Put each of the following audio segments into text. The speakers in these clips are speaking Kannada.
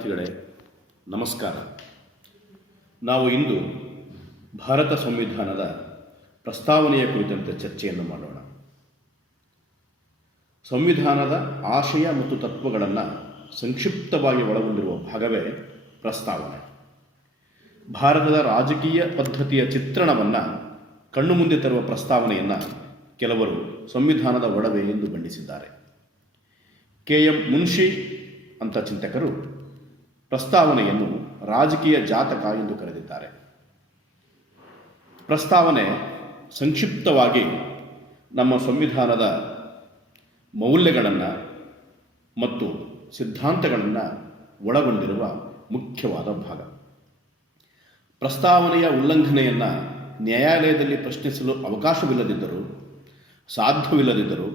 ವಿದ್ಯಾರ್ಥಿಗಳೇ, ನಮಸ್ಕಾರ. ನಾವು ಇಂದು ಭಾರತ ಸಂವಿಧಾನದ ಪ್ರಸ್ತಾವನೆಯ ಕುರಿತಂತೆ ಚರ್ಚೆಯನ್ನು ಮಾಡೋಣ. ಸಂವಿಧಾನದ ಆಶಯ ಮತ್ತು ತತ್ವಗಳನ್ನು ಸಂಕ್ಷಿಪ್ತವಾಗಿ ಒಳಗೊಂಡಿರುವ ಭಾಗವೇ ಪ್ರಸ್ತಾವನೆ. ಭಾರತದ ರಾಜಕೀಯ ಪದ್ಧತಿಯ ಚಿತ್ರಣವನ್ನು ಕಣ್ಣು ಮುಂದೆ ತರುವ ಪ್ರಸ್ತಾವನೆಯನ್ನು ಕೆಲವರು ಸಂವಿಧಾನದ ಒಡವೆ ಎಂದು ಬಣ್ಣಿಸಿದ್ದಾರೆ. KM ಮುನ್ಷಿ ಅಂತ ಚಿಂತಕರು ಪ್ರಸ್ತಾವನೆಯನ್ನು ರಾಜಕೀಯ ಜಾತಕ ಎಂದು ಕರೆದಿದ್ದಾರೆ. ಪ್ರಸ್ತಾವನೆ ಸಂಕ್ಷಿಪ್ತವಾಗಿ ನಮ್ಮ ಸಂವಿಧಾನದ ಮೌಲ್ಯಗಳನ್ನು ಮತ್ತು ಸಿದ್ಧಾಂತಗಳನ್ನು ಒಳಗೊಂಡಿರುವ ಮುಖ್ಯವಾದ ಭಾಗ. ಪ್ರಸ್ತಾವನೆಯ ಉಲ್ಲಂಘನೆಯನ್ನು ನ್ಯಾಯಾಲಯದಲ್ಲಿ ಪ್ರಶ್ನಿಸಲು ಅವಕಾಶವಿಲ್ಲದಿದ್ದರೂ ಸಾಧ್ಯವಿಲ್ಲದಿದ್ದರೂ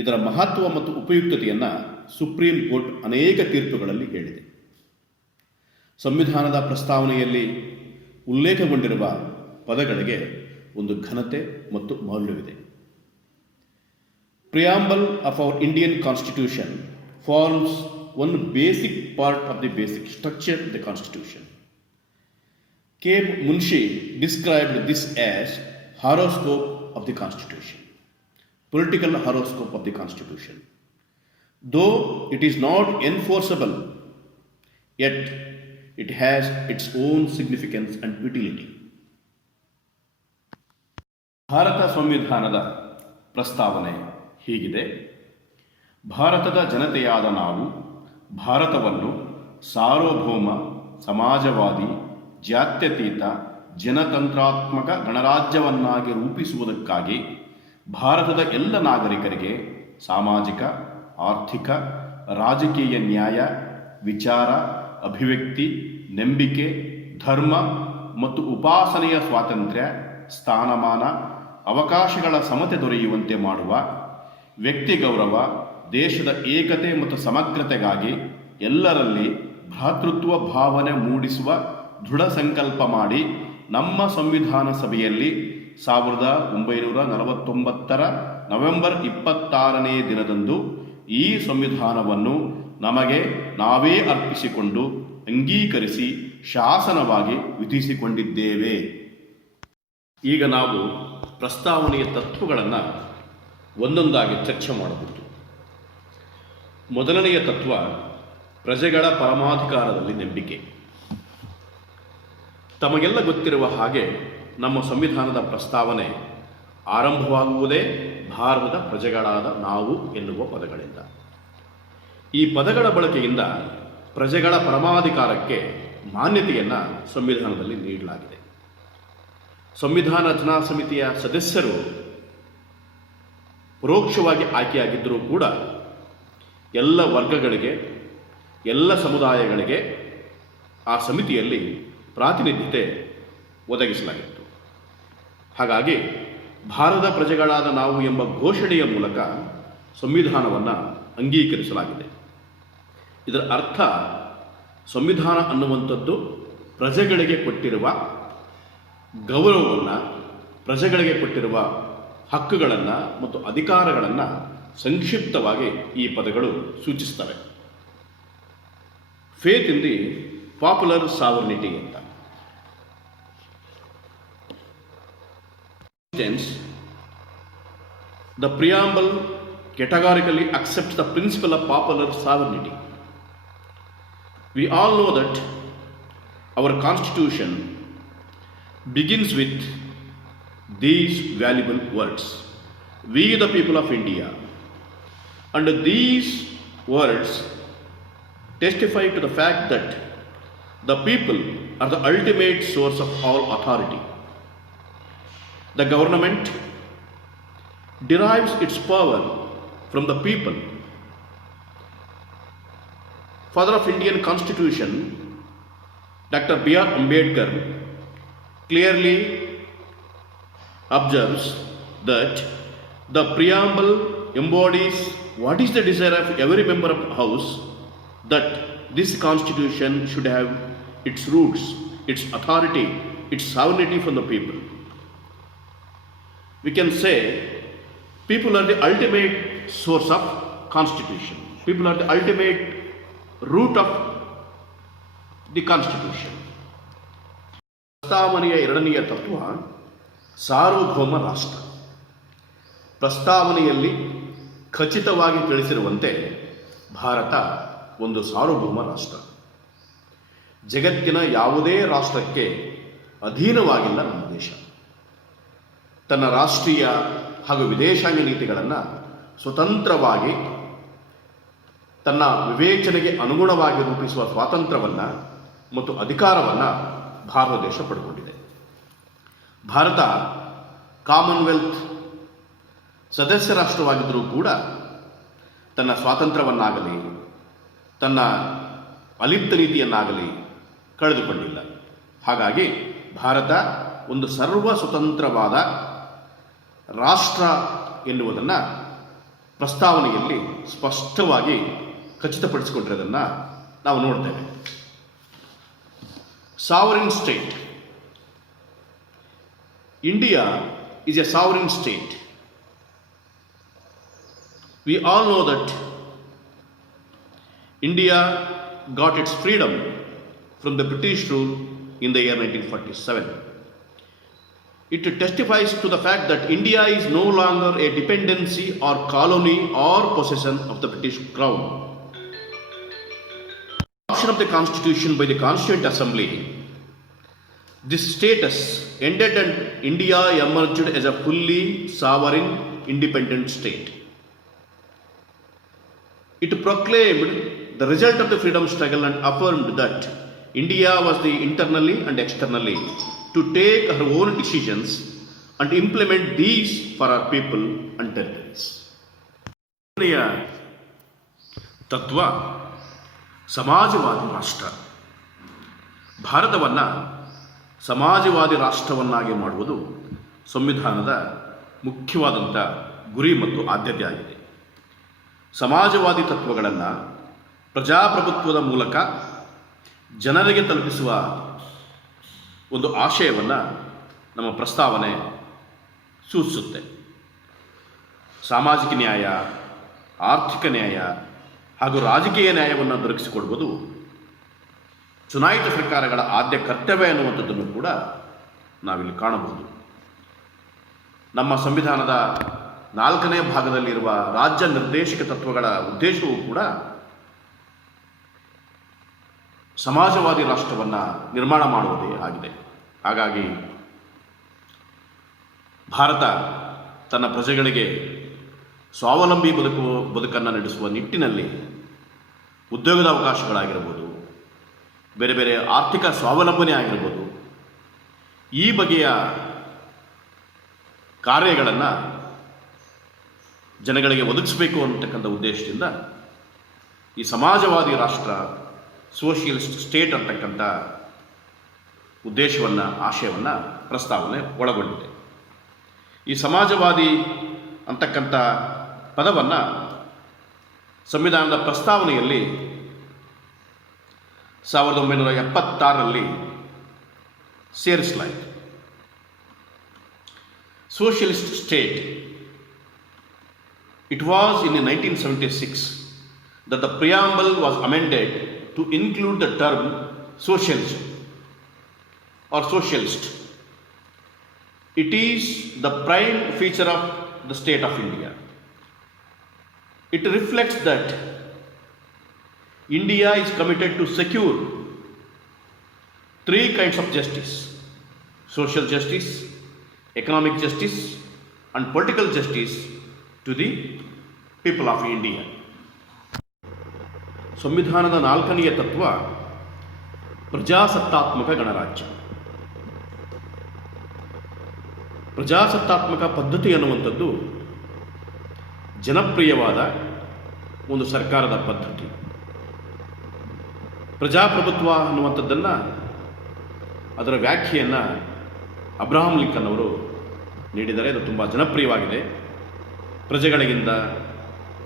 ಇದರ ಮಹತ್ವ ಮತ್ತು ಉಪಯುಕ್ತತೆಯನ್ನು ಸುಪ್ರೀಂ ಕೋರ್ಟ್ ಅನೇಕ ತೀರ್ಪುಗಳಲ್ಲಿ ಹೇಳಿದೆ. ಸಂವಿಧಾನದ ಪ್ರಸ್ತಾವನೆಯಲ್ಲಿ ಉಲ್ಲೇಖಗೊಂಡಿರುವ ಪದಗಳಿಗೆ ಒಂದು ಘನತೆ ಮತ್ತು ಮೌಲ್ಯವಿದೆ. Preamble of our Indian constitution forms one basic part of the basic structure of the constitution. KM Munshi described this as horoscope of the constitution, political horoscope of the constitution. Though it is not enforceable, yet it has its own significance and utility. Bharat ಸಂವಿಧಾನದ ಪ್ರಸ್ತಾವನೆ ಹೀಗಿದೆ: ಭಾರತದ ಜನತೆಯಾದ ನಾವು ಭಾರತವನ್ನು ಸಾರ್ವಭೌಮ, ಸಮಾಜವಾದಿ, ಜಾತ್ಯತೀತ, ಜನತಂತ್ರಾತ್ಮಕ ಗಣರಾಜ್ಯವನ್ನಾಗಿ ರೂಪಿಸುವುದಕ್ಕಾಗಿ ಭಾರತದ ಎಲ್ಲ ನಾಗರಿಕರಿಗೆ ಸಾಮಾಜಿಕ, ಆರ್ಥಿಕ, ರಾಜಕೀಯ ನ್ಯಾಯ, ವಿಚಾರ, ಅಭಿವ್ಯಕ್ತಿ, ನಂಬಿಕೆ, ಧರ್ಮ ಮತ್ತು ಉಪಾಸನೆಯ ಸ್ವಾತಂತ್ರ್ಯ, ಸ್ಥಾನಮಾನ, ಅವಕಾಶಗಳ ಸಮತೆ ದೊರೆಯುವಂತೆ ಮಾಡುವ, ವ್ಯಕ್ತಿ ಗೌರವ, ದೇಶದ ಏಕತೆ ಮತ್ತು ಸಮಗ್ರತೆಗಾಗಿ ಎಲ್ಲರಲ್ಲಿ ಭ್ರಾತೃತ್ವ ಭಾವನೆ ಮೂಡಿಸುವ ದೃಢ ಸಂಕಲ್ಪ ಮಾಡಿ ನಮ್ಮ ಸಂವಿಧಾನ ಸಭೆಯಲ್ಲಿ 1949 ನವೆಂಬರ್ 26ನೇ ದಿನದಂದು ಈ ಸಂವಿಧಾನವನ್ನು ನಮಗೆ ನಾವೇ ಅರ್ಪಿಸಿಕೊಂಡು ಅಂಗೀಕರಿಸಿ ಶಾಸನವಾಗಿ ವಿಧಿಸಿಕೊಂಡಿದ್ದೇವೆ. ಈಗ ನಾವು ಪ್ರಸ್ತಾವನೆಯ ತತ್ವಗಳನ್ನು ಒಂದೊಂದಾಗಿ ಚರ್ಚೆ ಮಾಡಬಹುದು. ಮೊದಲನೆಯ ತತ್ವ ಪ್ರಜೆಗಳ ಪರಮಾಧಿಕಾರದಲ್ಲಿ ನಂಬಿಕೆ. ತಮಗೆಲ್ಲ ಗೊತ್ತಿರುವ ಹಾಗೆ ನಮ್ಮ ಸಂವಿಧಾನದ ಪ್ರಸ್ತಾವನೆ ಆರಂಭವಾಗುವುದೇ ಭಾರತದ ಪ್ರಜೆಗಳಾದ ನಾವು ಎನ್ನುವ ಪದಗಳಿಂದ. ಈ ಪದಗಳ ಬಳಕೆಯಿಂದ ಪ್ರಜೆಗಳ ಪರಮಾಧಿಕಾರಕ್ಕೆ ಮಾನ್ಯತೆಯನ್ನು ಸಂವಿಧಾನದಲ್ಲಿ ನೀಡಲಾಗಿದೆ. ಸಂವಿಧಾನ ರಚನಾ ಸಮಿತಿಯ ಸದಸ್ಯರು ಪರೋಕ್ಷವಾಗಿ ಆಯ್ಕೆಯಾಗಿದ್ದರೂ ಕೂಡ ಎಲ್ಲ ವರ್ಗಗಳಿಗೆ, ಎಲ್ಲ ಸಮುದಾಯಗಳಿಗೆ ಆ ಸಮಿತಿಯಲ್ಲಿ ಪ್ರಾತಿನಿಧ್ಯತೆ ಒದಗಿಸಲಾಗಿತ್ತು. ಹಾಗಾಗಿ ಭಾರತ ಪ್ರಜೆಗಳಾದ ನಾವು ಎಂಬ ಘೋಷಣೆಯ ಮೂಲಕ ಸಂವಿಧಾನವನ್ನು ಅಂಗೀಕರಿಸಲಾಗಿದೆ. ಇದರ ಅರ್ಥ ಸಂವಿಧಾನ ಅನ್ನುವಂಥದ್ದು ಪ್ರಜೆಗಳಿಗೆ ಕೊಟ್ಟಿರುವ ಗೌರವವನ್ನು, ಪ್ರಜೆಗಳಿಗೆ ಕೊಟ್ಟಿರುವ ಹಕ್ಕುಗಳನ್ನು ಮತ್ತು ಅಧಿಕಾರಗಳನ್ನು ಸಂಕ್ಷಿಪ್ತವಾಗಿ ಈ ಪದಗಳು ಸೂಚಿಸ್ತವೆ. Faith in the popular sovereignty ಅಂತ. The preamble categorically accepts the principle of popular sovereignty. We all know that our constitution begins with these valuable words: we the people of India. And these words testify to the fact that the people are the ultimate source of all authority. The government derives its power from the people. Father of Indian Constitution, Dr. B.R. Ambedkar, clearly observes that the preamble embodies what is the desire of every member of the House, that this Constitution should have its roots, its authority, its sovereignty from the people. We can say people are the ultimate source of constitution. People are the ultimate root of the constitution. ಪ್ರಸ್ತಾವನೆಯ ಎರಡನೆಯ ತತ್ವ ಸಾರ್ವಭೌಮ ರಾಷ್ಟ್ರ. ಪ್ರಸ್ತಾವನೆಯಲ್ಲಿ ಖಚಿತವಾಗಿ ತಿಳಿಸಿರುವಂತೆ ಭಾರತ ಒಂದು ಸಾರ್ವಭೌಮ ರಾಷ್ಟ್ರ. ಜಗತ್ತಿನ ಯಾವುದೇ ರಾಷ್ಟ್ರಕ್ಕೆ ಅಧೀನವಾಗಿಲ್ಲ ನಮ್ಮ ದೇಶ. ತನ್ನ ರಾಷ್ಟ್ರೀಯ ಹಾಗೂ ವಿದೇಶಾಂಗ ನೀತಿಗಳನ್ನು ಸ್ವತಂತ್ರವಾಗಿ ತನ್ನ ವಿವೇಚನೆಗೆ ಅನುಗುಣವಾಗಿ ರೂಪಿಸುವ ಸ್ವಾತಂತ್ರ್ಯವನ್ನು ಮತ್ತು ಅಧಿಕಾರವನ್ನು ಭಾರತ ದೇಶ ಪಡ್ಕೊಂಡಿದೆ. ಭಾರತ ಕಾಮನ್ವೆಲ್ತ್ ಸದಸ್ಯ ರಾಷ್ಟ್ರವಾಗಿದ್ದರೂ ಕೂಡ ತನ್ನ ಸ್ವಾತಂತ್ರ್ಯವನ್ನಾಗಲಿ ತನ್ನ ಅಲಿಪ್ತ ನೀತಿಯನ್ನಾಗಲಿ ಕಳೆದುಕೊಂಡಿಲ್ಲ. ಹಾಗಾಗಿ ಭಾರತ ಒಂದು ಸರ್ವ ಸ್ವತಂತ್ರವಾದ ರಾಷ್ಟ್ರ ಎನ್ನುವುದನ್ನು ಪ್ರಸ್ತಾವನೆಯಲ್ಲಿ ಸ್ಪಷ್ಟವಾಗಿ ಖಚಿತಪಡಿಸಿಕೊಂಡಿರೋದನ್ನು ನಾವು ನೋಡ್ತೇವೆ. Sovereign state. India is a sovereign state. We all know that India got its freedom from the British rule in the year 1947. It testifies to the fact that India is no longer a dependency or colony or possession of the British Crown. Adoption of the Constitution by the Constituent Assembly, this status ended and India emerged as a fully sovereign, independent state. It proclaimed the result of the freedom struggle and affirmed that India was the internally and externally to take her own decisions and implement these for our people and territories. ತತ್ವ ಸಮಾಜವಾದಿ ರಾಷ್ಟ್ರ. ಭಾರತವನ್ನು ಸಮಾಜವಾದಿ ರಾಷ್ಟ್ರವನ್ನಾಗಿ ಮಾಡುವುದು ಸಂವಿಧಾನದ ಮುಖ್ಯವಾದಂಥ ಗುರಿ ಮತ್ತು ಆದ್ಯತೆ ಆಗಿದೆ. ಸಮಾಜವಾದಿ ತತ್ವಗಳನ್ನು ಪ್ರಜಾಪ್ರಭುತ್ವದ ಮೂಲಕ ಜನರಿಗೆ ತಲುಪಿಸುವ ಒಂದು ಆಶಯವನ್ನು ನಮ್ಮ ಪ್ರಸ್ತಾವನೆ ಸೂಚಿಸುತ್ತೆ. ಸಾಮಾಜಿಕ ನ್ಯಾಯ, ಆರ್ಥಿಕ ನ್ಯಾಯ ಹಾಗೂ ರಾಜಕೀಯ ನ್ಯಾಯವನ್ನು ದೊರಕಿಸಿಕೊಡುವುದು ಚುನಾಯಿತ ಸರ್ಕಾರಗಳ ಆದ್ಯ ಕರ್ತವ್ಯ ಎನ್ನುವಂಥದ್ದನ್ನು ಕೂಡ ನಾವಿಲ್ಲಿ ಕಾಣಬಹುದು. ನಮ್ಮ ಸಂವಿಧಾನದ 4ನೇ ಭಾಗದಲ್ಲಿರುವ ರಾಜ್ಯ ನಿರ್ದೇಶಕ ತತ್ವಗಳ ಉದ್ದೇಶವೂ ಕೂಡ ಸಮಾಜವಾದಿ ರಾಷ್ಟ್ರವನ್ನು ನಿರ್ಮಾಣ ಮಾಡುವುದೇ ಆಗಿದೆ. ಹಾಗಾಗಿ ಭಾರತ ತನ್ನ ಪ್ರಜೆಗಳಿಗೆ ಸ್ವಾವಲಂಬಿ ಬದುಕನ್ನು ನಡೆಸುವ ನಿಟ್ಟಿನಲ್ಲಿ ಉದ್ಯೋಗದ ಅವಕಾಶಗಳಾಗಿರ್ಬೋದು, ಬೇರೆ ಬೇರೆ ಆರ್ಥಿಕ ಸ್ವಾವಲಂಬನೆ ಆಗಿರ್ಬೋದು, ಈ ಬಗೆಯ ಕಾರ್ಯಗಳನ್ನು ಜನಗಳಿಗೆ ಒದಗಿಸಬೇಕು ಅಂತಕ್ಕಂಥ ಉದ್ದೇಶದಿಂದ ಈ ಸಮಾಜವಾದಿ ರಾಷ್ಟ್ರ, ಸೋಷಿಯಲಿಸ್ಟ್ ಸ್ಟೇಟ್ ಅಂತಕ್ಕಂಥ ಉದ್ದೇಶವನ್ನು, ಆಶಯವನ್ನು ಪ್ರಸ್ತಾವನೆ ಒಳಗೊಂಡಿದೆ. ಈ ಸಮಾಜವಾದಿ ಅಂತಕ್ಕಂಥ ಪದವನ್ನು ಸಂವಿಧಾನದ ಪ್ರಸ್ತಾವನೆಯಲ್ಲಿ 1976ರಲ್ಲಿ ಸೇರಿಸಲಾಯಿತು. Socialist state. It was in 1976 that the preamble was amended to include the term socialism or socialist. It is the prime feature of the state of India. It reflects that India is committed to secure 3 kinds of justice: social justice, economic justice, and political justice to the people of India. ಸಂವಿಧಾನದ 4ನೆಯ ತತ್ವ ಪ್ರಜಾಸತ್ತಾತ್ಮಕ ಗಣರಾಜ್ಯ. ಪ್ರಜಾಸತ್ತಾತ್ಮಕ ಪದ್ಧತಿ ಅನ್ನುವಂಥದ್ದು ಜನಪ್ರಿಯವಾದ ಒಂದು ಸರ್ಕಾರದ ಪದ್ಧತಿ. ಪ್ರಜಾಪ್ರಭುತ್ವ ಅನ್ನುವಂಥದ್ದನ್ನು, ಅದರ ವ್ಯಾಖ್ಯೆಯನ್ನು ಅಬ್ರಹಾಂ ಲಿಂಕನ್ ಅವರು ನೀಡಿದರೆ ಅದು ತುಂಬ ಜನಪ್ರಿಯವಾಗಿದೆ. ಪ್ರಜೆಗಳಿಗಿಂತ,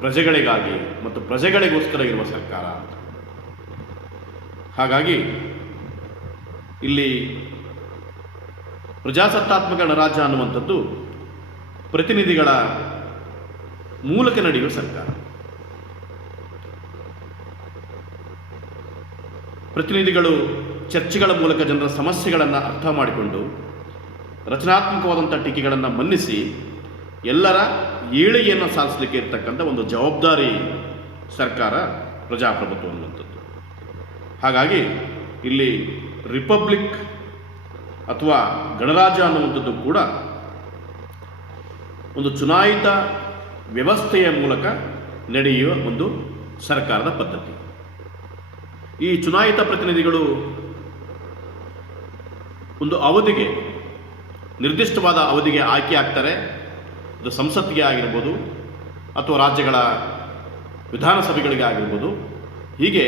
ಪ್ರಜೆಗಳಿಗಾಗಿ ಮತ್ತು ಪ್ರಜೆಗಳಿಗೋಸ್ಕರ ಇರುವ ಸರ್ಕಾರ ಅಂತ. ಹಾಗಾಗಿ ಇಲ್ಲಿ ಪ್ರಜಾಸತ್ತಾತ್ಮಕ ಗಣರಾಜ್ಯ ಅನ್ನುವಂಥದ್ದು ಪ್ರತಿನಿಧಿಗಳ ಮೂಲಕ ನಡೆಯುವ ಸರ್ಕಾರ. ಪ್ರತಿನಿಧಿಗಳು ಚರ್ಚೆಗಳ ಮೂಲಕ ಜನರ ಸಮಸ್ಯೆಗಳನ್ನು ಅರ್ಥ ಮಾಡಿಕೊಂಡು ರಚನಾತ್ಮಕವಾದಂಥ ಟೀಕೆಗಳನ್ನು ಮನ್ನಿಸಿ ಎಲ್ಲರ ಏಳಿಗೆಯನ್ನು ಸಾಧಿಸಲಿಕ್ಕೆ ಇರ್ತಕ್ಕಂಥ ಒಂದು ಜವಾಬ್ದಾರಿ ಸರ್ಕಾರ ಪ್ರಜಾಪ್ರಭುತ್ವ ಅನ್ನುವಂಥದ್ದು. ಹಾಗಾಗಿ ಇಲ್ಲಿ ರಿಪಬ್ಲಿಕ್ ಅಥವಾ ಗಣರಾಜ್ಯ ಅನ್ನುವಂಥದ್ದು ಕೂಡ ಒಂದು ಚುನಾಯಿತ ವ್ಯವಸ್ಥೆಯ ಮೂಲಕ ನಡೆಯುವ ಒಂದು ಸರ್ಕಾರದ ಪದ್ಧತಿ. ಈ ಚುನಾಯಿತ ಪ್ರತಿನಿಧಿಗಳು ಒಂದು ಅವಧಿಗೆ, ನಿರ್ದಿಷ್ಟವಾದ ಅವಧಿಗೆ ಆಯ್ಕೆ ಆಗ್ತಾರೆ. ಅದು ಸಂಸತ್ತಿಗೆ ಆಗಿರ್ಬೋದು ಅಥವಾ ರಾಜ್ಯಗಳ ವಿಧಾನಸಭೆಗಳಿಗೆ ಆಗಿರ್ಬೋದು. ಹೀಗೆ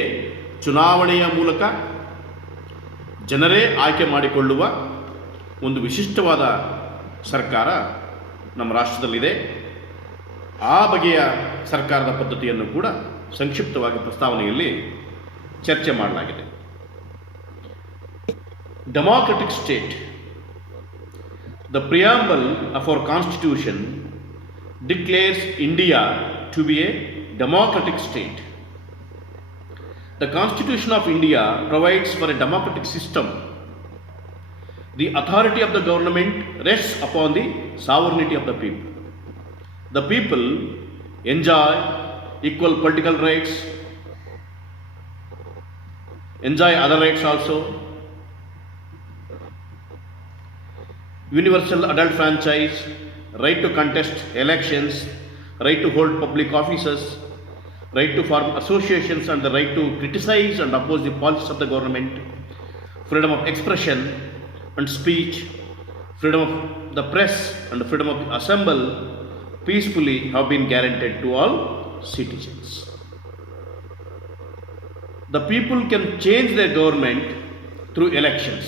ಚುನಾವಣೆಯ ಮೂಲಕ ಜನರೇ ಆಯ್ಕೆ ಮಾಡಿಕೊಳ್ಳುವ ಒಂದು ವಿಶಿಷ್ಟವಾದ ಸರ್ಕಾರ ನಮ್ಮ ರಾಷ್ಟ್ರದಲ್ಲಿದೆ. ಆ ಬಗೆಯ ಸರ್ಕಾರದ ಪದ್ಧತಿಯನ್ನು ಕೂಡ ಸಂಕ್ಷಿಪ್ತವಾಗಿ ಪ್ರಸ್ತಾವನೆಯಲ್ಲಿ ಚರ್ಚೆ ಮಾಡಲಾಗಿದೆ. Democratic state. The preamble of our constitution declares India to be a democratic state. The Constitution of India provides for a democratic system. The authority of the government rests upon the sovereignty of the people. The people enjoy equal political rights, enjoy other rights also. Universal adult franchise, right to contest elections, right to hold public offices, right to form associations and the right to criticize and oppose the policies of the government, freedom of expression and speech, freedom of the press and freedom of assemble peacefully have been guaranteed to all citizens. The people can change their government through elections.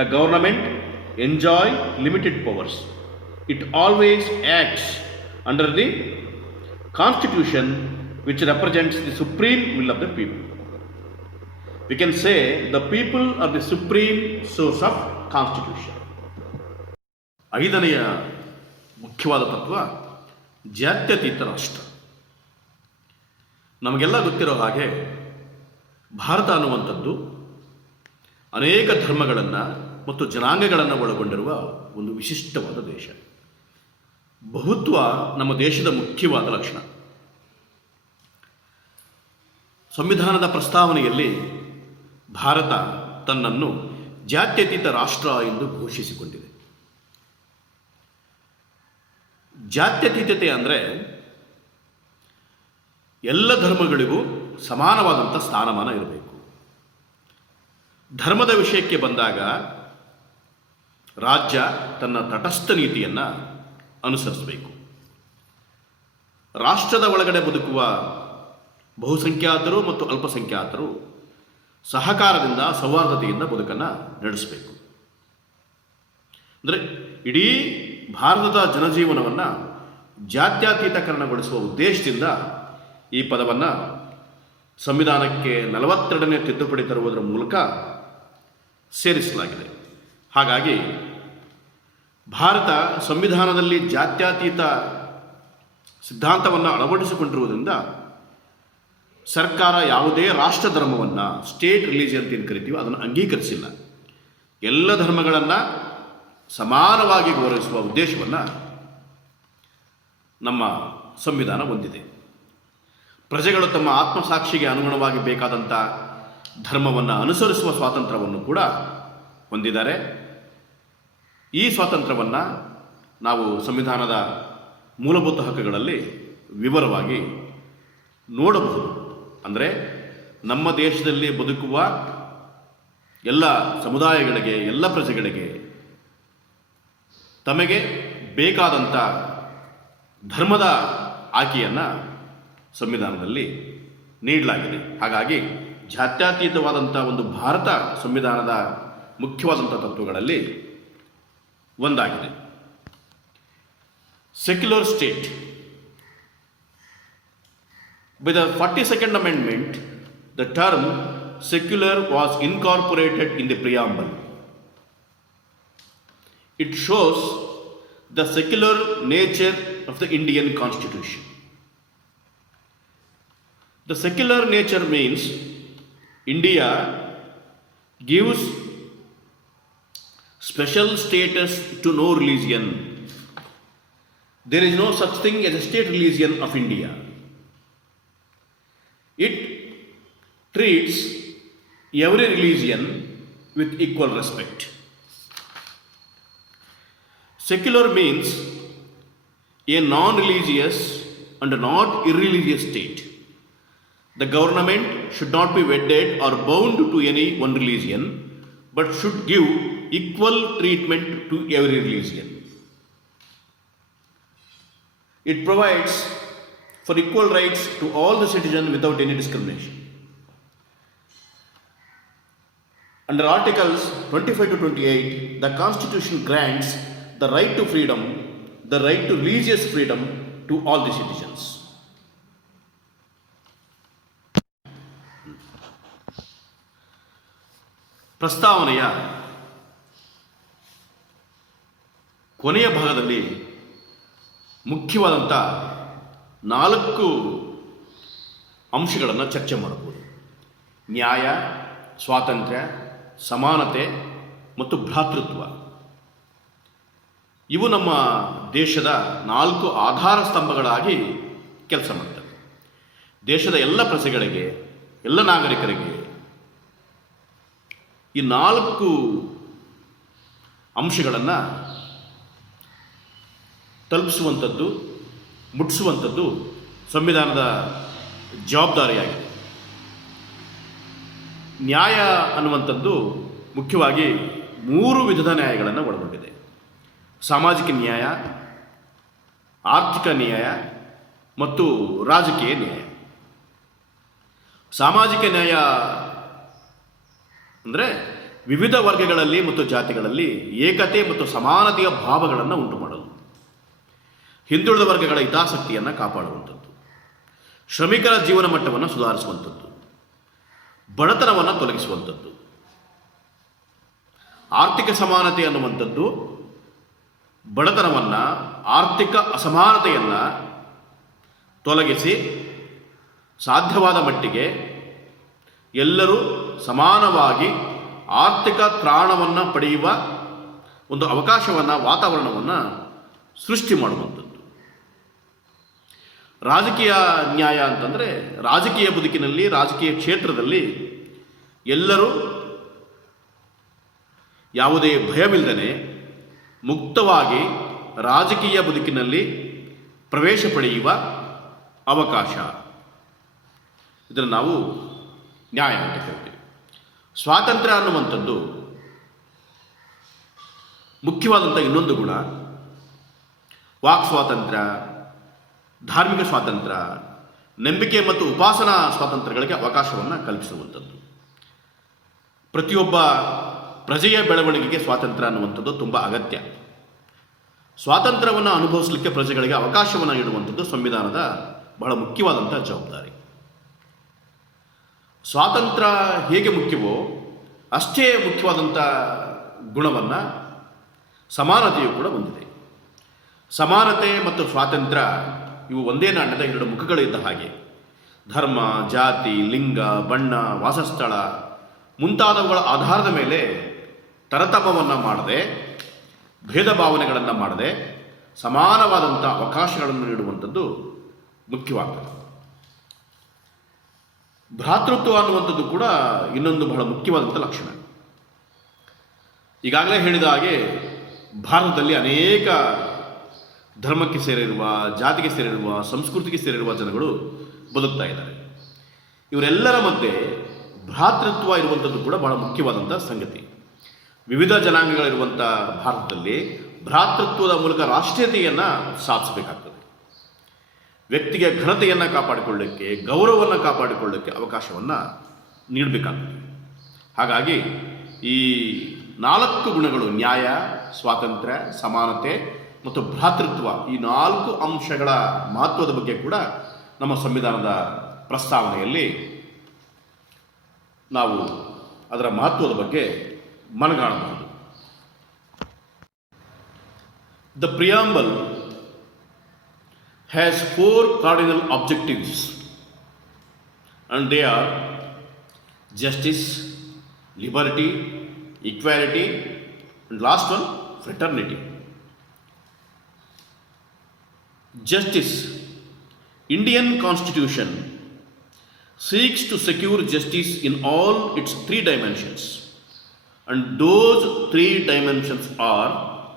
The government enjoy limited powers. It always acts under the Constitution, which represents the supreme will of the people. We can say the people are the supreme source of Constitution. ಐದನೆಯ ಮುಖ್ಯವಾದ ತತ್ವ ಜಾತ್ಯತೀತ ರಾಷ್ಟ್ರ. ನಮಗೆಲ್ಲ ಗೊತ್ತಿರೋ ಹಾಗೆ ಭಾರತ ಅನ್ನುವಂಥದ್ದು ಅನೇಕ ಧರ್ಮಗಳನ್ನು ಮತ್ತು ಜನಾಂಗಗಳನ್ನು ಒಳಗೊಂಡಿರುವ ಒಂದು ವಿಶಿಷ್ಟವಾದ ದೇಶ. ಬಹುತ್ವ ನಮ್ಮ ದೇಶದ ಮುಖ್ಯವಾದ ಲಕ್ಷಣ. ಸಂವಿಧಾನದ ಪ್ರಸ್ತಾವನೆಯಲ್ಲಿ ಭಾರತ ತನ್ನನ್ನು ಜಾತ್ಯತೀತ ರಾಷ್ಟ್ರ ಎಂದು ಘೋಷಿಸಿಕೊಂಡಿದೆ. ಜಾತ್ಯತೀತತೆ ಅಂದರೆ ಎಲ್ಲ ಧರ್ಮಗಳಿಗೂ ಸಮಾನವಾದಂಥ ಸ್ಥಾನಮಾನ ಇರಬೇಕು. ಧರ್ಮದ ವಿಷಯಕ್ಕೆ ಬಂದಾಗ ರಾಜ್ಯ ತನ್ನ ತಟಸ್ಥ ನೀತಿಯನ್ನು ಅನುಸರಿಸಬೇಕು. ರಾಷ್ಟ್ರದ ಒಳಗಡೆ ಬದುಕುವ ಬಹುಸಂಖ್ಯಾತರು ಮತ್ತು ಅಲ್ಪಸಂಖ್ಯಾತರು ಸಹಕಾರದಿಂದ, ಸೌಹಾರ್ದತೆಯಿಂದ ಬದುಕನ್ನು ನಡೆಸಬೇಕು. ಅಂದರೆ ಇಡೀ ಭಾರತದ ಜನಜೀವನವನ್ನು ಜಾತ್ಯತೀತಕರಣಗೊಳಿಸುವ ಉದ್ದೇಶದಿಂದ ಈ ಪದವನ್ನು ಸಂವಿಧಾನಕ್ಕೆ 42ನೇ ತಿದ್ದುಪಡಿ ತರುವುದರ ಮೂಲಕ ಸೇರಿಸಲಾಗಿದೆ. ಹಾಗಾಗಿ ಭಾರತ ಸಂವಿಧಾನದಲ್ಲಿ ಜಾತ್ಯತೀತ ಸಿದ್ಧಾಂತವನ್ನು ಅಳವಡಿಸಿಕೊಂಡಿರುವುದರಿಂದ ಸರ್ಕಾರ ಯಾವುದೇ ರಾಷ್ಟ್ರ ಧರ್ಮವನ್ನು, ಸ್ಟೇಟ್ ರಿಲಿಜಿಯನ್ ಅಂತ ಏನು ಕರಿತೀವಿ, ಅದನ್ನು ಅಂಗೀಕರಿಸಿಲ್ಲ. ಎಲ್ಲ ಧರ್ಮಗಳನ್ನು ಸಮಾನವಾಗಿ ಗೌರವಿಸುವ ಉದ್ದೇಶವನ್ನು ನಮ್ಮ ಸಂವಿಧಾನ ಹೊಂದಿದೆ. ಪ್ರಜೆಗಳು ತಮ್ಮ ಆತ್ಮಸಾಕ್ಷಿಗೆ ಅನುಗುಣವಾಗಿ ಬೇಕಾದಂಥ ಧರ್ಮವನ್ನು ಅನುಸರಿಸುವ ಸ್ವಾತಂತ್ರ್ಯವನ್ನು ಕೂಡ ಹೊಂದಿದ್ದಾರೆ. ಈ ಸ್ವಾತಂತ್ರ್ಯವನ್ನು ನಾವು ಸಂವಿಧಾನದ ಮೂಲಭೂತ ಹಕ್ಕುಗಳಲ್ಲಿ ವಿವರವಾಗಿ ನೋಡಬಹುದು. ಅಂದರೆ ನಮ್ಮ ದೇಶದಲ್ಲಿ ಬದುಕುವ ಎಲ್ಲ ಸಮುದಾಯಗಳಿಗೆ, ಎಲ್ಲ ಪ್ರಜೆಗಳಿಗೆ ತಮಗೆ ಬೇಕಾದಂಥ ಧರ್ಮದ ಆಯ್ಕೆಯನ್ನು ಸಂವಿಧಾನದಲ್ಲಿ ನೀಡಲಾಗಿದೆ. ಹಾಗಾಗಿ ಜಾತ್ಯತೀತವಾದಂಥ ಒಂದು ಭಾರತ ಸಂವಿಧಾನದ ಮುಖ್ಯವಾದಂಥ ತತ್ವಗಳಲ್ಲಿ ಒಂದಾಗಿದೆ. Secular state. By the 42nd Amendment, the term secular was incorporated in the preamble. It shows the secular nature of the Indian Constitution. The secular nature means India gives special status to no religion. There is no such thing as a state religion of India. It treats every religion with equal respect. Secular means a non-religious and not irreligious state. The government should not be wedded or bound to any one religion, but should give equal treatment to every religion. It provides for equal rights to all the citizens without any discrimination. Under Articles 25 to 28, the Constitution grants the right to freedom, the right to religious freedom to all the citizens. ಪ್ರಸ್ತಾವನೆಯ ಕೊನೆಯ ಭಾಗದಲ್ಲಿ ಮುಖ್ಯವಾದಂಥ 4 ಅಂಶಗಳನ್ನು ಚರ್ಚೆ ಮಾಡಬಹುದು. ನ್ಯಾಯ, ಸ್ವಾತಂತ್ರ್ಯ, ಸಮಾನತೆ ಮತ್ತು ಭ್ರಾತೃತ್ವ. ಇವು ನಮ್ಮ ದೇಶದ 4 ಆಧಾರ ಸ್ತಂಭಗಳಾಗಿ ಕೆಲಸ ಮಾಡ್ತವೆ. ದೇಶದ ಎಲ್ಲ ಪ್ರಜೆಗಳಿಗೆ, ಎಲ್ಲ ನಾಗರಿಕರಿಗೆ ಈ 4 ಅಂಶಗಳನ್ನು ತಲುಪಿಸುವಂಥದ್ದು, ಮುಟ್ಟಿಸುವಂಥದ್ದು ಸಂವಿಧಾನದ ಜವಾಬ್ದಾರಿಯಾಗಿದೆ. ನ್ಯಾಯ ಅನ್ನುವಂಥದ್ದು ಮುಖ್ಯವಾಗಿ 3 ವಿಧದ ನ್ಯಾಯಗಳನ್ನು ಒಳಗೊಂಡಿದೆ. ಸಾಮಾಜಿಕ ನ್ಯಾಯ, ಆರ್ಥಿಕ ನ್ಯಾಯ ಮತ್ತು ರಾಜಕೀಯ ನ್ಯಾಯ. ಸಾಮಾಜಿಕ ನ್ಯಾಯ ಅಂದರೆ ವಿವಿಧ ವರ್ಗಗಳಲ್ಲಿ ಮತ್ತು ಜಾತಿಗಳಲ್ಲಿ ಏಕತೆ ಮತ್ತು ಸಮಾನತೆಯ ಭಾವಗಳನ್ನು ಉಂಟು ಮಾಡಲು, ಹಿಂದುಳಿದ ವರ್ಗಗಳ ಹಿತಾಸಕ್ತಿಯನ್ನು ಕಾಪಾಡುವಂಥದ್ದು, ಶ್ರಮಿಕರ ಜೀವನ ಮಟ್ಟವನ್ನು ಸುಧಾರಿಸುವಂಥದ್ದು, ಬಡತನವನ್ನು ತೊಲಗಿಸುವಂಥದ್ದು. ಆರ್ಥಿಕ ಸಮಾನತೆ ಅನ್ನುವಂಥದ್ದು ಬಡತನವನ್ನು, ಆರ್ಥಿಕ ಅಸಮಾನತೆಯನ್ನು ತೊಲಗಿಸಿ ಸಾಧ್ಯವಾದ ಮಟ್ಟಿಗೆ ಎಲ್ಲರೂ ಸಮಾನವಾಗಿ ಆರ್ಥಿಕ ತ್ರಾಣವನ್ನು ಪಡೆಯುವ ಒಂದು ಅವಕಾಶವನ್ನು, ವಾತಾವರಣವನ್ನು ಸೃಷ್ಟಿ ಮಾಡುವಂಥದ್ದು. ರಾಜಕೀಯ ನ್ಯಾಯ ಅಂತಂದರೆ ರಾಜಕೀಯ ಬದುಕಿನಲ್ಲಿ, ರಾಜಕೀಯ ಕ್ಷೇತ್ರದಲ್ಲಿ ಎಲ್ಲರೂ ಯಾವುದೇ ಭಯವಿಲ್ಲದೆ ಮುಕ್ತವಾಗಿ ರಾಜಕೀಯ ಬದುಕಿನಲ್ಲಿ ಪ್ರವೇಶ ಪಡೆಯುವ ಅವಕಾಶ. ಇದನ್ನು ನಾವು ನ್ಯಾಯ ಅಂತ ಕರಿತೀವಿ. ಸ್ವಾತಂತ್ರ್ಯ ಅನ್ನುವಂಥದ್ದು ಮುಖ್ಯವಾದಂಥ ಇನ್ನೊಂದು ಗುಣ. ವಾಕ್ ಸ್ವಾತಂತ್ರ್ಯ, ಧಾರ್ಮಿಕ ಸ್ವಾತಂತ್ರ್ಯ, ನಂಬಿಕೆ ಮತ್ತು ಉಪಾಸನಾ ಸ್ವಾತಂತ್ರ್ಯಗಳಿಗೆ ಅವಕಾಶವನ್ನು ಕಲ್ಪಿಸುವಂಥದ್ದು. ಪ್ರತಿಯೊಬ್ಬ ಪ್ರಜೆಯ ಬೆಳವಣಿಗೆಗೆ ಸ್ವಾತಂತ್ರ್ಯ ಅನ್ನುವಂಥದ್ದು ತುಂಬ ಅಗತ್ಯ. ಸ್ವಾತಂತ್ರ್ಯವನ್ನು ಅನುಭವಿಸಲಿಕ್ಕೆ ಪ್ರಜೆಗಳಿಗೆ ಅವಕಾಶವನ್ನು ನೀಡುವಂಥದ್ದು ಸಂವಿಧಾನದ ಬಹಳ ಮುಖ್ಯವಾದಂಥ ಜವಾಬ್ದಾರಿ. ಸ್ವಾತಂತ್ರ್ಯ ಹೇಗೆ ಮುಖ್ಯವೋ ಅಷ್ಟೇ ಮುಖ್ಯವಾದಂಥ ಗುಣವನ್ನು ಸಮಾನತೆಯು ಕೂಡ ಹೊಂದಿದೆ. ಸಮಾನತೆ ಮತ್ತು ಸ್ವಾತಂತ್ರ್ಯ ಇವು ಒಂದೇ ನಾಣ್ಯದ 2 ಮುಖಗಳಿದ್ದ ಹಾಗೆ. ಧರ್ಮ, ಜಾತಿ, ಲಿಂಗ, ಬಣ್ಣ, ವಾಸಸ್ಥಳ ಮುಂತಾದವುಗಳ ಆಧಾರದ ಮೇಲೆ ತರತಮವನ್ನು ಮಾಡದೆ, ಭೇದ ಭಾವನೆಗಳನ್ನು ಮಾಡದೆ ಸಮಾನವಾದಂಥ ಅವಕಾಶಗಳನ್ನು ನೀಡುವಂಥದ್ದು ಮುಖ್ಯವಾಗ್ತದೆ. ಭ್ರಾತೃತ್ವ ಅನ್ನುವಂಥದ್ದು ಕೂಡ ಇನ್ನೊಂದು ಬಹಳ ಮುಖ್ಯವಾದಂಥ ಲಕ್ಷಣ. ಈಗಾಗಲೇ ಹೇಳಿದ ಹಾಗೆ ಭಾರತದಲ್ಲಿ ಅನೇಕ ಧರ್ಮಕ್ಕೆ ಸೇರಿರುವ, ಜಾತಿಗೆ ಸೇರಿರುವ, ಸಂಸ್ಕೃತಿಗೆ ಸೇರಿರುವ ಜನಗಳು ಬದುಕ್ತಾ ಇದ್ದಾರೆ. ಇವರೆಲ್ಲರ ಮಧ್ಯೆ ಭ್ರಾತೃತ್ವ ಇರುವಂಥದ್ದು ಕೂಡ ಬಹಳ ಮುಖ್ಯವಾದಂಥ ಸಂಗತಿ. ವಿವಿಧ ಜನಾಂಗಗಳಿರುವಂಥ ಭಾರತದಲ್ಲಿ ಭ್ರಾತೃತ್ವದ ಮೂಲಕ ರಾಷ್ಟ್ರೀಯತೆಯನ್ನು ಸಾಧಿಸಬೇಕಾಗ್ತದೆ. ವ್ಯಕ್ತಿಗೆ ಘನತೆಯನ್ನು ಕಾಪಾಡಿಕೊಳ್ಳಲಿಕ್ಕೆ, ಗೌರವವನ್ನು ಕಾಪಾಡಿಕೊಳ್ಳಲಿಕ್ಕೆ ಅವಕಾಶವನ್ನು ನೀಡಬೇಕಾಗ್ತದೆ. ಹಾಗಾಗಿ ಈ 4 ಗುಣಗಳು, ನ್ಯಾಯ, ಸ್ವಾತಂತ್ರ್ಯ, ಸಮಾನತೆ ಮತ್ತು ಭ್ರಾತೃತ್ವ, ಈ 4 ಅಂಶಗಳ ಮಹತ್ವದ ಬಗ್ಗೆ ಕೂಡ ನಮ್ಮ ಸಂವಿಧಾನದ ಪ್ರಸ್ತಾವನೆಯಲ್ಲಿ ನಾವು ಅದರ ಮಹತ್ವದ ಬಗ್ಗೆ ಮನಗಾಣಬಹುದು. The preamble has 4 cardinal objectives, and they are justice, liberty, equality, and last one, fraternity. Justice. Indian Constitution seeks to secure justice in all its three dimensions. And those three dimensions are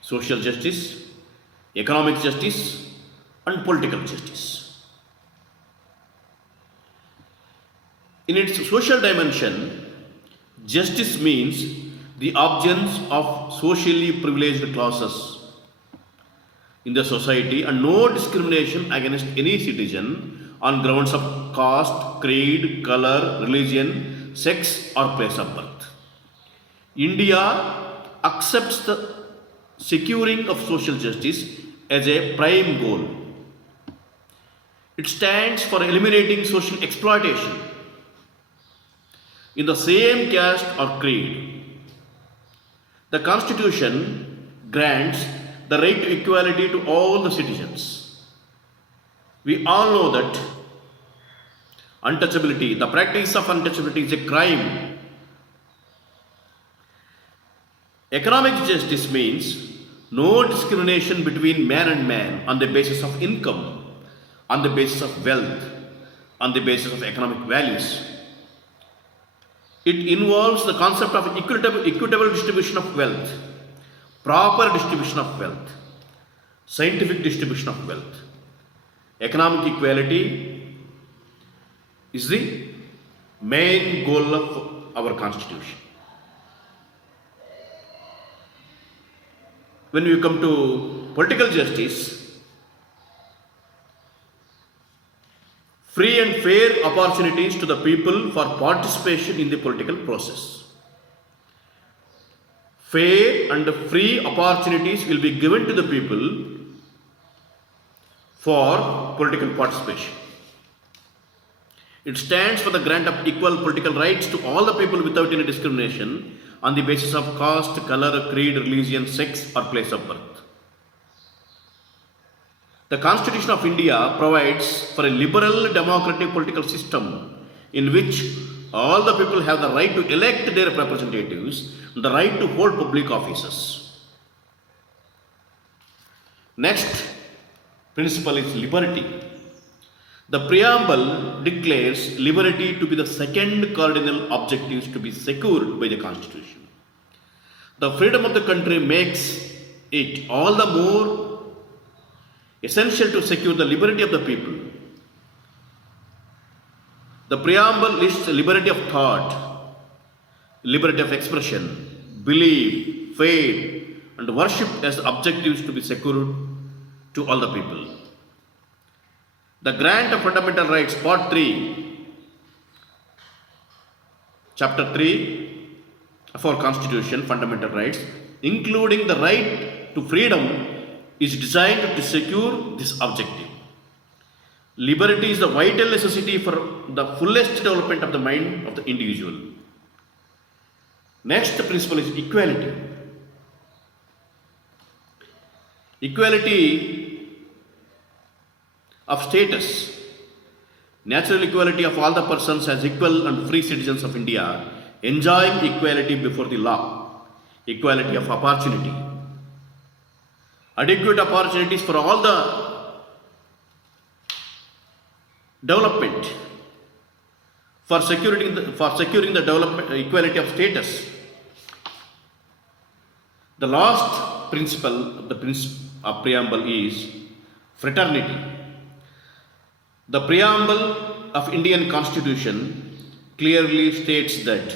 social justice, economic justice, and political justice. In its social dimension, justice means the absence of socially privileged classes in the society and no discrimination against any citizen on grounds of caste, creed, color, religion, sex, or place of birth. India accepts the securing of social justice as a prime goal. It stands for eliminating social exploitation in the same caste or creed. The Constitution grants the right to equality to all the citizens. We all know that untouchability, the practice of untouchability is a crime. Economic justice means no discrimination between man and man on the basis of income, on the basis of wealth, on the basis of economic values. It involves the concept of equitable distribution of wealth, proper distribution of wealth, scientific distribution of wealth. Economic equality is the main goal of our Constitution. When we come to political justice, free and fair opportunities to the people for participation in the political process. Fair and free opportunities will be given to the people for political participation. It stands for the grant of equal political rights to all the people without any discrimination on the basis of caste, color, creed, religion, sex, or place of birth. The Constitution of India provides for a liberal democratic political system in which all the people have the right to elect their representatives and the right to hold public offices. Next principle is liberty. The preamble declares liberty to be the second cardinal objective to be secured by the Constitution. The freedom of the country makes it all the more essential to secure the liberty of the people. The preamble lists liberty of thought, liberty of expression, belief, faith, and worship as objectives to be secured to all the people. The grant of fundamental rights, part 3, chapter 3 of our Constitution, fundamental rights, including the right to freedom, is designed to secure this objective. Liberty is the vital necessity for the fullest development of the mind of the individual. Next principle is equality. Equality of status, natural equality of all the persons as equal and free citizens of India, enjoying equality before the law, equality of opportunity, adequate opportunities for all the development, for securing the development, equality of status. The last principle of the preamble is fraternity. The preamble of Indian Constitution clearly states that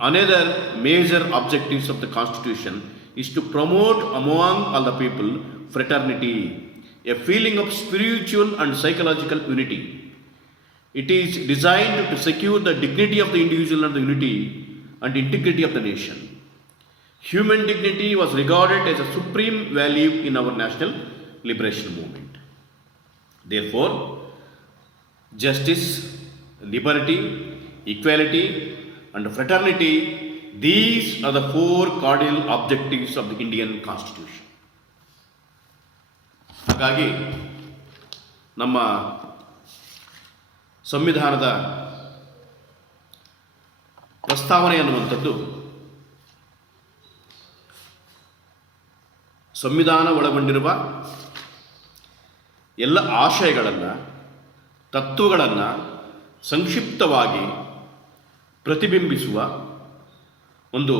another major objectives of the Constitution is to promote among all the people fraternity, a feeling of spiritual and psychological unity. It is designed to secure the dignity of the individual and the unity and integrity of the nation. Human dignity was regarded as a supreme value in our national liberation movement. Therefore, justice, liberty, equality, and fraternity, these are the 4 cardinal objectives of the Indian Constitution. ಹಾಗಾಗಿ ನಮ್ಮ ಸಂವಿಧಾನದ ಪ್ರಸ್ತಾವನೆ ಅನ್ನುವಂಥದ್ದು ಸಂವಿಧಾನ ಒಳಗೊಂಡಿರುವ ಎಲ್ಲ ಆಶಯಗಳನ್ನು, ತತ್ವಗಳನ್ನು ಸಂಕ್ಷಿಪ್ತವಾಗಿ ಪ್ರತಿಬಿಂಬಿಸುವ ಒಂದು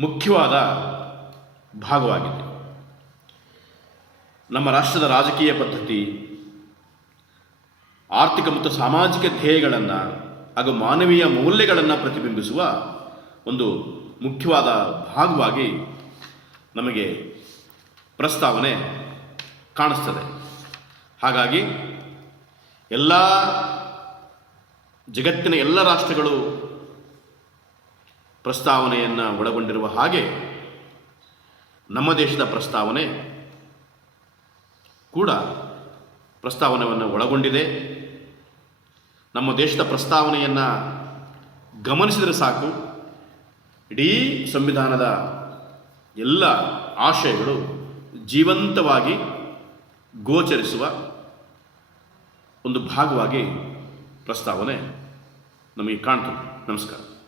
ಮುಖ್ಯವಾದ ಭಾಗವಾಗಿದೆ. ನಮ್ಮ ರಾಷ್ಟ್ರದ ರಾಜಕೀಯ ಪದ್ಧತಿ, ಆರ್ಥಿಕ ಮತ್ತು ಸಾಮಾಜಿಕ ಧ್ಯೇಯಗಳನ್ನು ಹಾಗೂ ಮಾನವೀಯ ಮೌಲ್ಯಗಳನ್ನು ಪ್ರತಿಬಿಂಬಿಸುವ ಒಂದು ಮುಖ್ಯವಾದ ಭಾಗವಾಗಿ ನಮಗೆ ಪ್ರಸ್ತಾವನೆ ಕಾಣಿಸ್ತದೆ. ಹಾಗಾಗಿ ಎಲ್ಲ ಜಗತ್ತಿನ ಎಲ್ಲ ರಾಷ್ಟ್ರಗಳು ಪ್ರಸ್ತಾವನೆಯನ್ನು ಒಳಗೊಂಡಿರುವ ಹಾಗೆ ನಮ್ಮ ದೇಶದ ಪ್ರಸ್ತಾವನೆ ಕೂಡ ಪ್ರಸ್ತಾವನೆಯನ್ನು ಒಳಗೊಂಡಿದೆ. ನಮ್ಮ ದೇಶದ ಪ್ರಸ್ತಾವನೆಯನ್ನು ಗಮನಿಸಿದರೆ ಸಾಕು, ಇಡೀ ಸಂವಿಧಾನದ ಎಲ್ಲ ಆಶಯಗಳು ಜೀವಂತವಾಗಿ ಗೋಚರಿಸುವ ಒಂದು ಭಾಗವಾಗಿ ಪ್ರಸ್ತಾವನೆ ನಮಗೆ ಕಾಣ್ತದೆ. ನಮಸ್ಕಾರ.